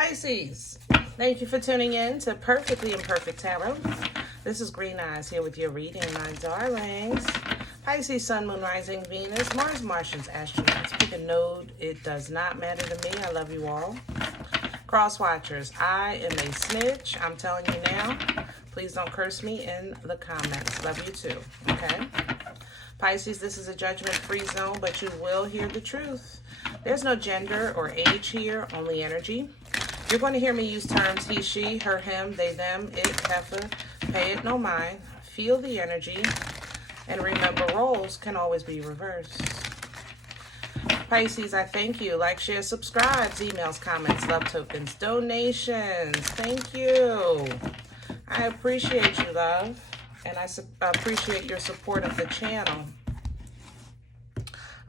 Pisces, thank you for tuning in to Perfectly Imperfect Tarot. This is Green Eyes here with your reading, my darlings. Pisces, Sun, Moon, Rising, Venus, Mars, Martians, astronauts. Pick a node. It does not matter to me. I love you all. Cross watchers, I am a snitch. I'm telling you now. Please don't curse me in the comments. Love you too. Okay? Pisces, this is a judgment-free zone, but you will hear the truth. There's no gender or age here, only energy. You're going to hear me use terms he, she, her, him, they, them, it, heifer, pay it, no mind. Feel the energy. And remember, roles can always be reversed. Pisces, I thank you. Like, share, subscribe, emails, comments, love tokens, donations. Thank you. I appreciate you, love. And I appreciate your support of the channel.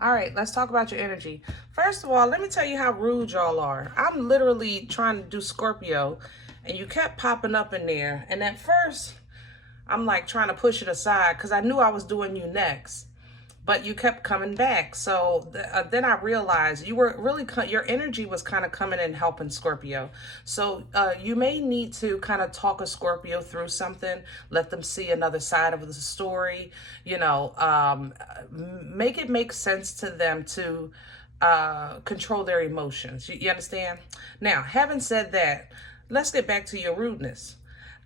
All right, let's talk about your energy. First of all, let me tell you how rude y'all are. I'm literally trying to do Scorpio, and you kept popping up in there. And at first, I'm like trying to push it aside because I knew I was doing you next. But you kept coming back. So then I realized you were really, your energy was kind of coming in helping Scorpio. So you may need to kind of talk a Scorpio through something, let them see another side of the story, you know, make it make sense to them to control their emotions. You understand? Now, having said that, let's get back to your rudeness.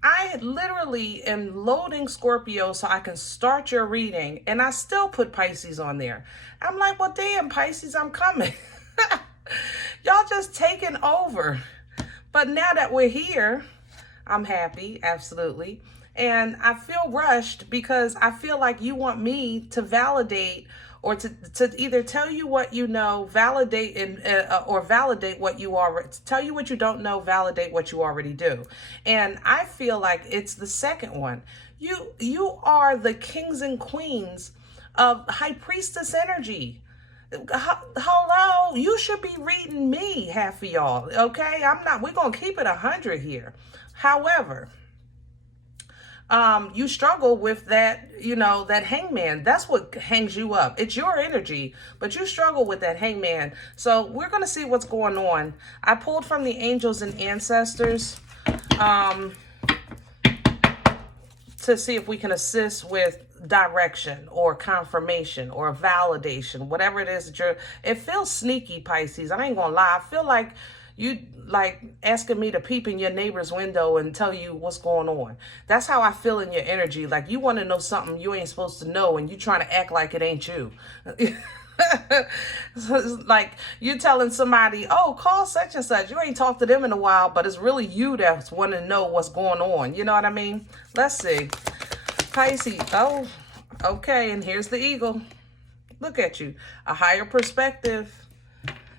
I literally am loading Scorpio so I can start your reading, and I still put Pisces on there. I'm like, well, damn, Pisces, I'm coming. Y'all just taking over. But now that we're here, I'm happy, absolutely. And I feel rushed because I feel like you want me to validate or to either tell you what you know, validate or validate what you already, tell you what you don't know, validate what you already do. And I feel like it's the second one. You are the kings and queens of high priestess energy. Hello, you should be reading me, half of y'all, okay? We're gonna keep it 100 here. However, you struggle with that, you know, that hangman. That's what hangs you up. It's your energy, but you struggle with that hangman. So we're going to see what's going on. I pulled from the angels and ancestors to see if we can assist with direction or confirmation or validation, whatever it is that it feels sneaky, Pisces. I ain't going to lie. I feel like you like asking me to peep in your neighbor's window and tell you what's going on. That's how I feel in your energy. Like you want to know something you ain't supposed to know and you trying to act like it ain't you. So it's like you telling somebody, oh, call such and such. You ain't talked to them in a while, but it's really you that's wanting to know what's going on. You know what I mean? Let's see. Pisces. Oh, okay. And here's the eagle. Look at you. A higher perspective.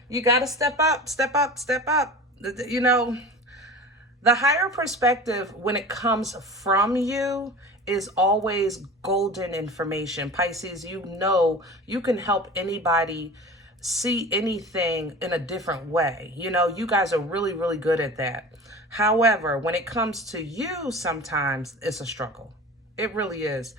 You got to step up, step up, step up. You know, the higher perspective when it comes from you is always golden information. Pisces, you know, you can help anybody see anything in a different way. You know, you guys are really, really good at that. However, when it comes to you, sometimes it's a struggle. It really is.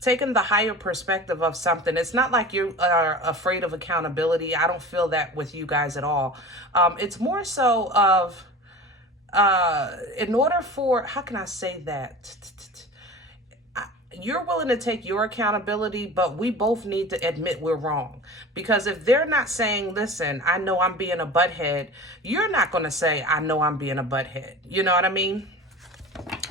Taking the higher perspective of something. It's not like you are afraid of accountability. I don't feel that with you guys at all. It's more so of, in order for, how can I say that? You're willing to take your accountability, but we both need to admit we're wrong. Because if they're not saying, listen, I know I'm being a butthead, you're not going to say, I know I'm being a butthead. You know what I mean?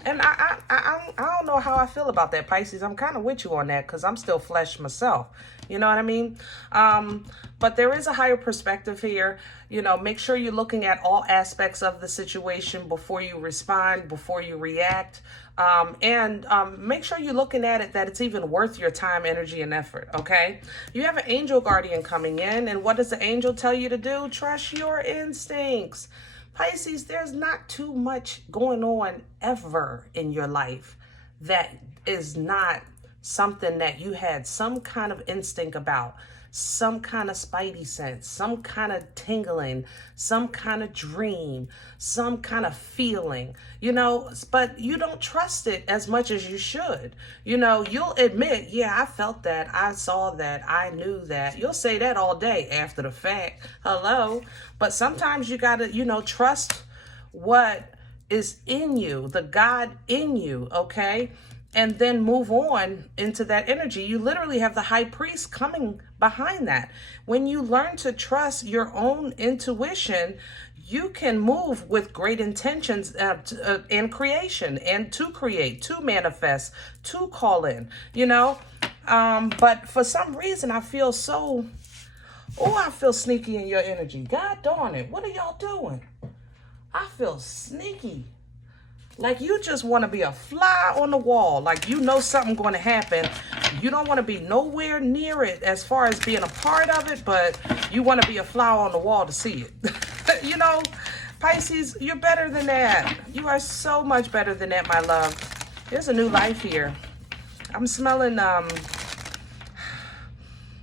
And I don't know how I feel about that, Pisces. I'm kind of with you on that because I'm still flesh myself. You know what I mean? But there is a higher perspective here. You know, make sure you're looking at all aspects of the situation before you respond, before you react. And make sure you're looking at it that it's even worth your time, energy, and effort, okay? You have an angel guardian coming in, and what does the angel tell you to do? Trust your instincts. Pisces, there's not too much going on ever in your life that is not something that you had some kind of instinct about. some kind of spidey sense, some kind of tingling, some kind of dream, some kind of feeling, you know, but you don't trust it as much as you should. You know, you'll admit, yeah, I felt that, I saw that, I knew that. You'll say that all day after the fact. Hello. But sometimes you gotta, you know, trust what is in you, the God in you, okay? And then move on into that energy. You literally have the high priest coming behind that. When you learn to trust your own intuition, you can move with great intentions in creation and to create, to manifest, to call in, you know? But for some reason, I feel so, I feel sneaky in your energy. God darn it. What are y'all doing? I feel sneaky. Like you just want to be a fly on the wall. Like you know something going to happen. You don't want to be nowhere near it as far as being a part of it, but you want to be a fly on the wall to see it. You know, Pisces, you're better than that. You are so much better than that, my love. There's a new life here. I'm smelling,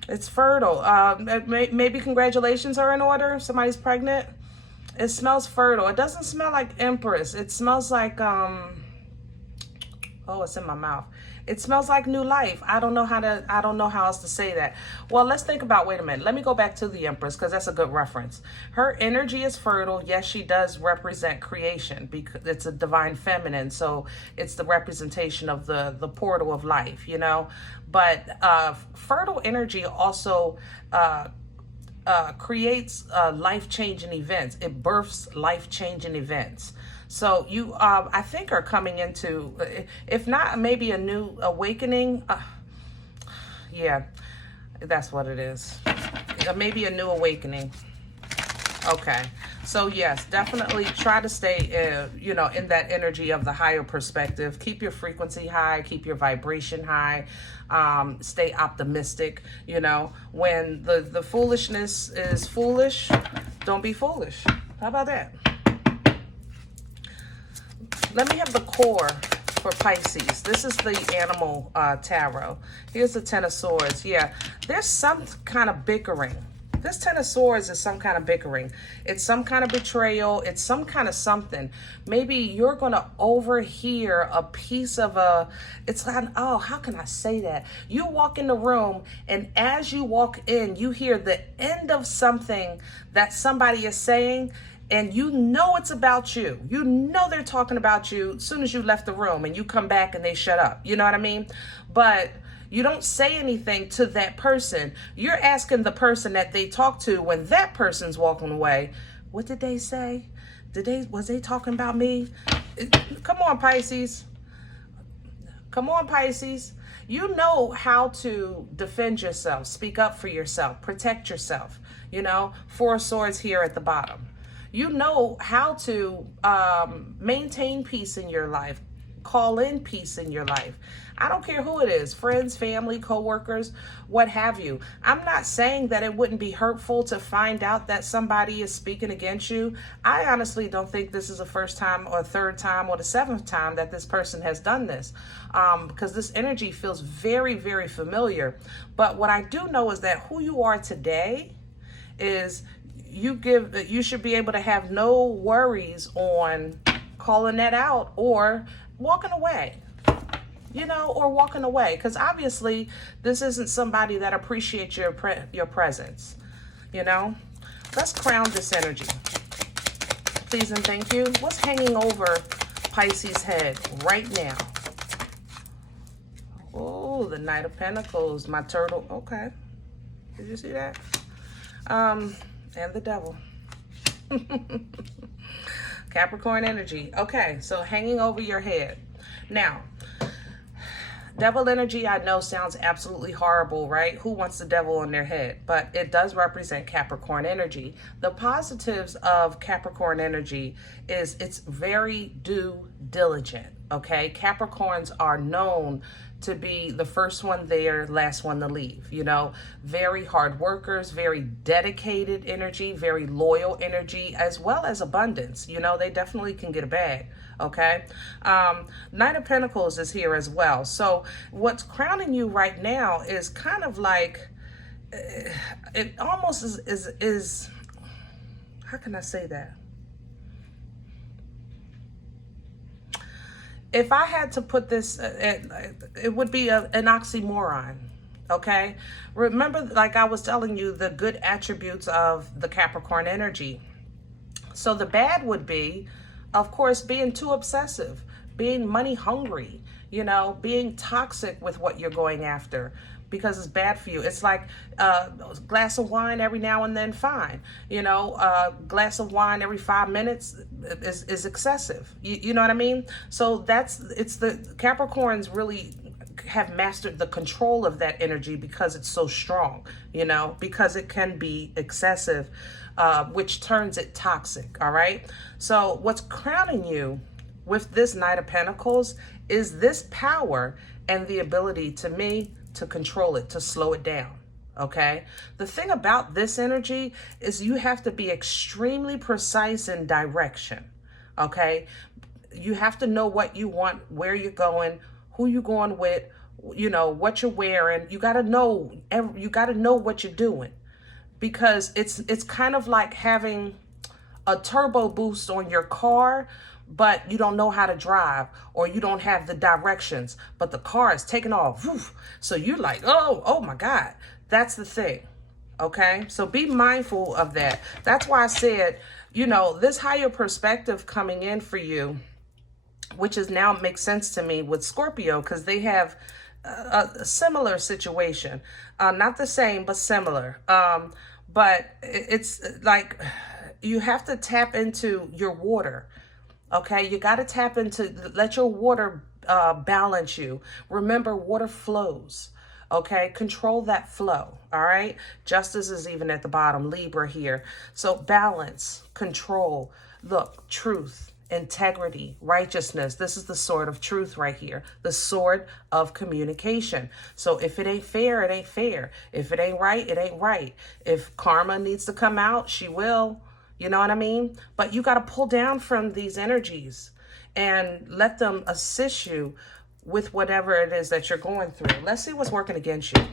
it's fertile. Maybe congratulations are in order. Somebody's pregnant. It smells fertile. It doesn't smell like Empress. It smells like, oh, it's in my mouth. It smells like new life. I don't know how else to say that. Well, let's think about, wait a minute. Let me go back to the Empress because that's a good reference. Her energy is fertile. Yes, she does represent creation because it's a divine feminine. So it's the representation of the portal of life, you know. But fertile energy also creates life-changing events. It births life-changing events. So you, I think, are coming into, if not maybe a new awakening. Yeah, that's what it is. Maybe a new awakening. Okay. So yes, definitely try to stay, you know, in that energy of the higher perspective. Keep your frequency high, keep your vibration high, stay optimistic. You know, when the foolishness is foolish, don't be foolish. How about that? Let me have the core for Pisces. This is the animal tarot. Here's the Ten of Swords. Yeah, there's some kind of bickering. This Ten of Swords is some kind of bickering. It's some kind of betrayal. It's some kind of something. Maybe you're going to overhear a piece of it's like, oh, how can I say that? You walk in the room, and as you walk in, you hear the end of something that somebody is saying, and you know it's about you. You know they're talking about you as soon as you left the room, and you come back and they shut up. You know what I mean? But you don't say anything to that person. You're asking the person that they talk to when that person's walking away, what did they say? Was they talking about me? Come on, Pisces. Come on, Pisces. You know how to defend yourself, speak up for yourself, protect yourself. You know, Four of Swords here at the bottom. You know how to maintain peace in your life, call in peace in your life. I don't care who it is, friends, family, coworkers, what have you. I'm not saying that it wouldn't be hurtful to find out that somebody is speaking against you. I honestly don't think this is the first time or third time or the seventh time that this person has done this, because this energy feels very, very familiar. But what I do know is that who you are today is you should be able to have no worries on calling that out or walking away. You know, or walking away, because obviously this isn't somebody that appreciates your presence. You know, let's crown this energy, please and thank you. What's hanging over Pisces' head right now? Oh, the Knight of Pentacles, my turtle. Okay, did you see that? And the Devil. Capricorn energy. Okay, so hanging over your head now. Devil energy, I know, sounds absolutely horrible, right? Who wants the devil on their head? But it does represent Capricorn energy. The positives of Capricorn energy is it's very due diligent, okay? Capricorns are known to be the first one there, last one to leave, you know? Very hard workers, very dedicated energy, very loyal energy, as well as abundance. You know, they definitely can get a bag. Okay. Knight of Pentacles is here as well. So what's crowning you right now is kind of like it almost is how can I say that? If I had to put this, it would be an oxymoron, okay? Remember, like I was telling you, the good attributes of the Capricorn energy. So the bad would be, of course, being too obsessive, being money hungry, you know, being toxic with what you're going after, because it's bad for you. It's like a glass of wine every now and then, fine. You know, a glass of wine every 5 minutes is excessive. You know what I mean? So it's the Capricorns really have mastered the control of that energy because it's so strong, you know, because it can be excessive, which turns it toxic, all right? So what's crowning you with this Knight of Pentacles is this power and the ability to control it, to slow it down, okay? The thing about this energy is you have to be extremely precise in direction, okay? You have to know what you want, where you're going, who you're going with, you know, what you're wearing. You got to know what you're doing, because it's kind of like having a turbo boost on your car, but you don't know how to drive, or you don't have the directions, but the car is taking off. Woof. So you're like, oh my God. That's the thing. Okay. So be mindful of that. That's why I said, you know, this higher perspective coming in for you, which is now makes sense to me with Scorpio, because they have a similar situation, not the same, but similar. But it's like, you have to tap into your water. Okay, you got to tap into, let your water balance you. Remember, water flows. Okay, control that flow. All right, Justice is even at the bottom, Libra here. So balance, control, look, truth, integrity, righteousness. This is the sword of truth right here, the sword of communication. So if it ain't fair, it ain't fair. If it ain't right, it ain't right. If karma needs to come out, she will. You know what I mean? But you got to pull down from these energies and let them assist you with whatever it is that you're going through. Let's see what's working against you.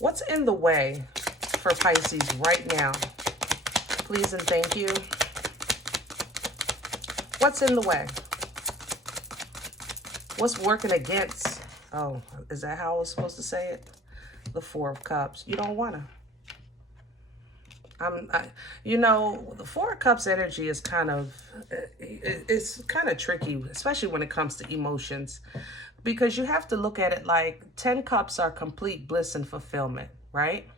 What's in the way for Pisces right now? Please and thank you. What's in the way? What's working against? Oh, is that how I was supposed to say it? The Four of Cups. You don't want to. You know, the Four of Cups energy is it's kind of tricky, especially when it comes to emotions, because you have to look at it like 10 cups are complete bliss and fulfillment, right?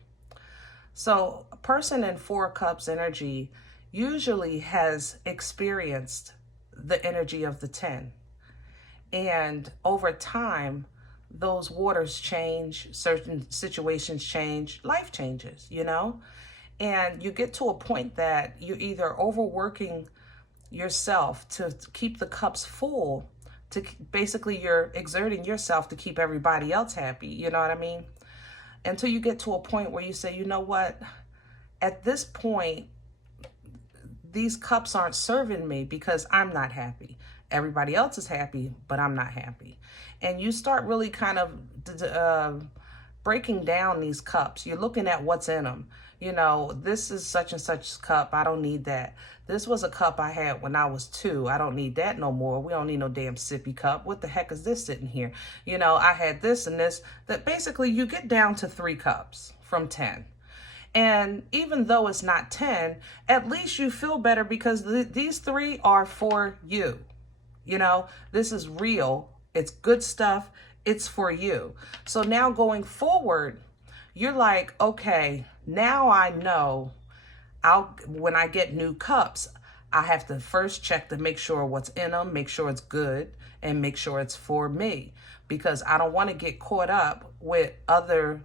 So a person in Four of Cups energy usually has experienced the energy of the 10. And over time, those waters change, certain situations change, life changes, you know? And you get to a point that you're either overworking yourself to keep the cups full, to basically you're exerting yourself to keep everybody else happy. You know what I mean? Until you get to a point where you say, you know what? At this point, these cups aren't serving me because I'm not happy. Everybody else is happy, but I'm not happy. And you start really kind of breaking down these cups. You're looking at what's in them. You know, this is such and such cup. I don't need that. This was a cup I had when I was 2. I don't need that no more. We don't need no damn sippy cup. What the heck is this sitting here? You know, I had this and this. That basically you get down to 3 cups from 10. And even though it's not 10, at least you feel better because these 3 are for you. You know, this is real. It's good stuff. It's for you. So now going forward, you're like, okay, now I know when I get new cups, I have to first check to make sure what's in them, make sure it's good, and make sure it's for me. Because I don't want to get caught up with other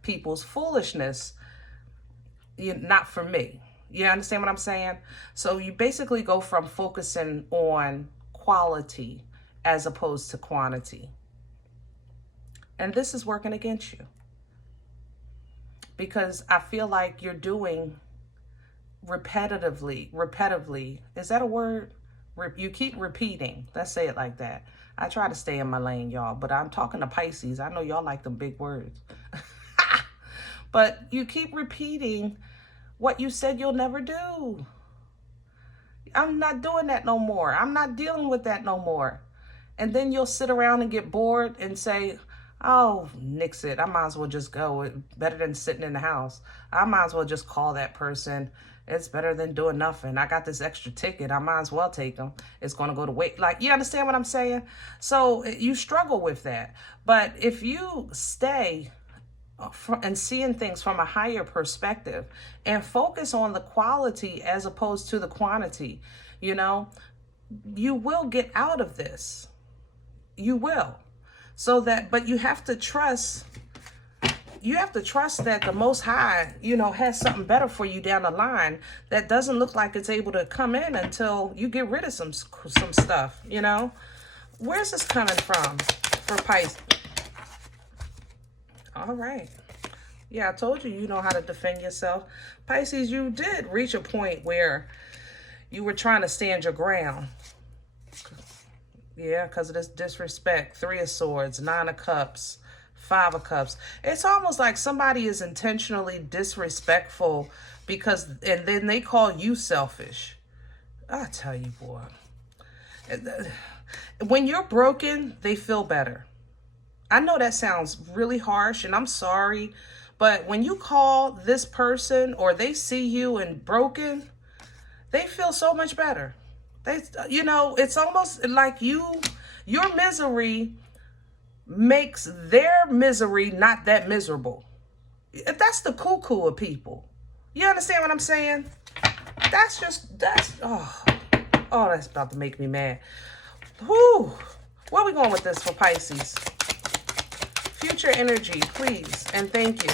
people's foolishness, not for me. You understand what I'm saying? So you basically go from focusing on quality as opposed to quantity. And this is working against you. Because I feel like you're doing repetitively. Is that a word? You keep repeating. Let's say it like that. I try to stay in my lane, y'all, but I'm talking to Pisces. I know y'all like them big words. but you keep repeating what you said you'll never do. I'm not doing that no more. I'm not dealing with that no more. And then you'll sit around and get bored and say, oh, nix it. I might as well just go. It's better than sitting in the house. I might as well just call that person. It's better than doing nothing. I got this extra ticket. I might as well take them. It's going to go to wait. Like, you understand what I'm saying? So you struggle with that. But if you stay and seeing things from a higher perspective and focus on the quality as opposed to the quantity, you know, you will get out of this. You will. So that, but you have to trust that the Most High, you know, has something better for you down the line that doesn't look like it's able to come in until you get rid of some stuff, you know. Where's this coming from for Pisces? All right. Yeah, I told you, you know how to defend yourself. Pisces, you did reach a point where you were trying to stand your ground. Yeah, because of this disrespect. 3 of Swords, 9 of Cups, 5 of Cups. It's almost like somebody is intentionally disrespectful because, and then they call you selfish. I tell you, boy. When you're broken, they feel better. I know that sounds really harsh, and I'm sorry, but when you call this person or they see you and broken, they feel so much better. They, you know, it's almost like your misery makes their misery not that miserable. That's the cuckoo of people. You understand what I'm saying? That's about to make me mad. Whew. Where are we going with this for Pisces? Future energy, please, and thank you.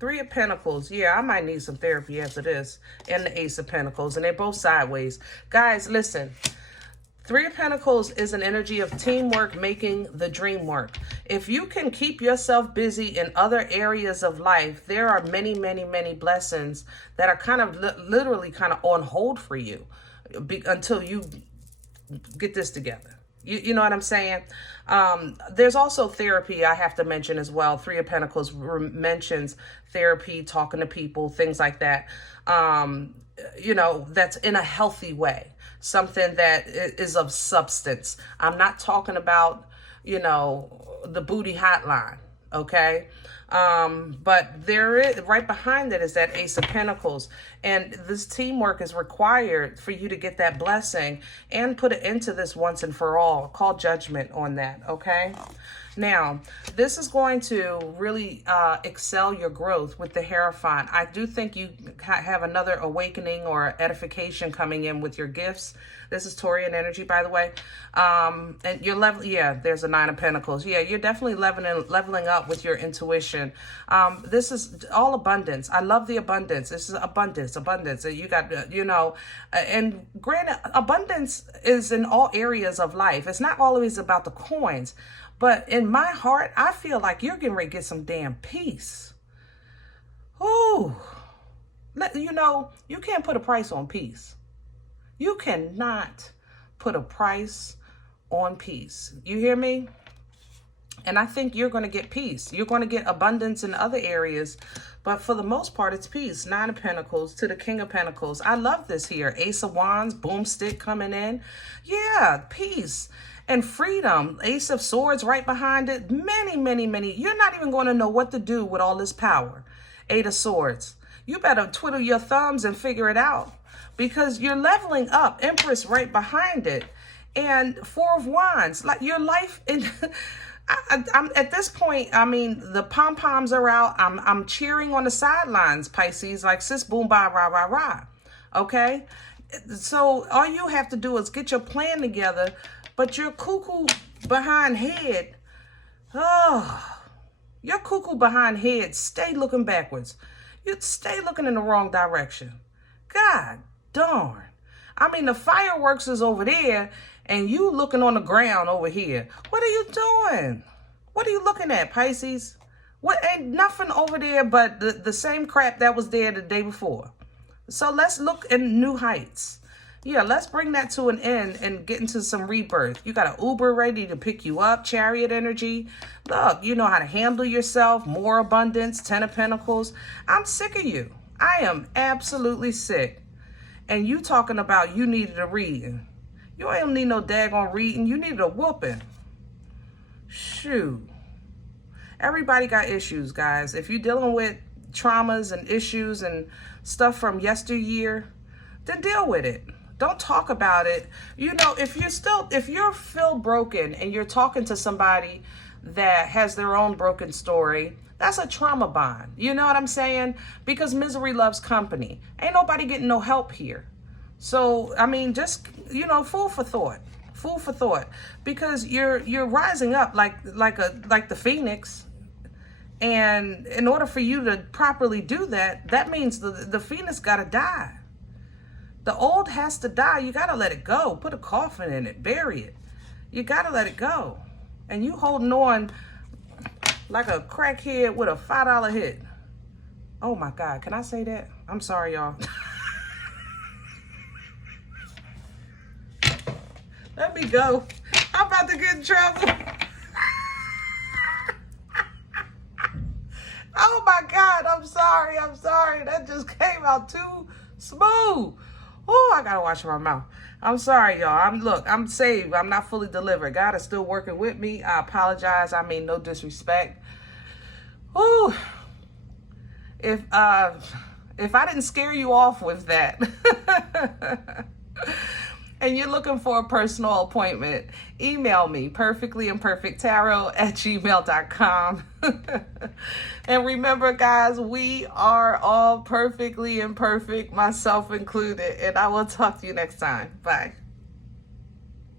3 of Pentacles. Yeah, I might need some therapy after this. And the Ace of Pentacles. And they're both sideways. Guys, listen. 3 of Pentacles is an energy of teamwork making the dream work. If you can keep yourself busy in other areas of life, there are many, many, many blessings that are kind of literally kind of on hold for you until you get this together. You know what I'm saying? There's also therapy I have to mention as well. 3 of Pentacles mentions therapy, talking to people, things like that. You know, that's in a healthy way. Something that is of substance. I'm not talking about, you know, the booty hotline, okay? But there is, right behind it is that Ace of Pentacles. And this teamwork is required for you to get that blessing and put it into this once and for all. Call judgment on that, okay? Now, this is going to really excel your growth with the Hierophant. I do think you have another awakening or edification coming in with your gifts. This is Taurian energy, by the way. And you're yeah, there's a 9 of Pentacles. Yeah, you're definitely leveling up with your intuition. This is all abundance. I love the abundance. This is abundance. You got, you know, and granted, abundance is in all areas of life. It's not always about the coins. But in my heart, I feel like you're getting ready to get some damn peace. Ooh. You know, you can't put a price on peace. You cannot put a price on peace. You hear me? And I think you're going to get peace. You're going to get abundance in other areas. But for the most part, it's peace. 9 of Pentacles to the King of Pentacles. I love this here. Ace of Wands, boomstick coming in. Yeah, peace. And freedom, Ace of Swords right behind it. Many, many, many. You're not even going to know what to do with all this power. 8 of Swords. You better twiddle your thumbs and figure it out. Because you're leveling up. Empress right behind it. And 4 of Wands. Like your life. I'm at this point, I mean, the pom-poms are out. I'm cheering on the sidelines, Pisces. Like, sis, boom, ba, rah, rah, rah. Okay? So all you have to do is get your plan together. But your cuckoo behind head, your cuckoo behind head, stay looking backwards. You stay looking in the wrong direction. God darn. I mean, the fireworks is over there and you looking on the ground over here. What are you doing? What are you looking at, Pisces? What ain't nothing over there but the same crap that was there the day before. So let's look in new heights. Yeah, let's bring that to an end and get into some rebirth. You got an Uber ready to pick you up, Chariot energy. Look, you know how to handle yourself, more abundance, 10 of Pentacles. I'm sick of you. I am absolutely sick. And you talking about you needed a reading. You ain't need no daggone reading. You needed a whooping. Shoot. Everybody got issues, guys. If you're dealing with traumas and issues and stuff from yesteryear, then deal with it. Don't talk about it. You know, if you're feel broken and you're talking to somebody that has their own broken story, that's a trauma bond. You know what I'm saying? Because misery loves company. Ain't nobody getting no help here. So, I mean, just, you know, food for thought. Food for thought. Because you're rising up like the phoenix. And in order for you to properly do that, that means the phoenix got to die. The old has to die. You got to let it go. Put a coffin in it. Bury it. You got to let it go. And you holding on like a crackhead with a $5 hit. Oh, my God. Can I say that? I'm sorry, y'all. Let me go. I'm about to get in trouble. Oh, my God. I'm sorry. I'm sorry. That just came out too smooth. Oh, I gotta watch my mouth. I'm sorry, y'all. I'm saved. I'm not fully delivered. God is still working with me. I apologize. I mean, no disrespect. Ooh. If I didn't scare you off with that, and you're looking for a personal appointment, email me, perfectlyimperfecttarot@gmail.com. And remember, guys, we are all perfectly imperfect, myself included. And I will talk to you next time. Bye.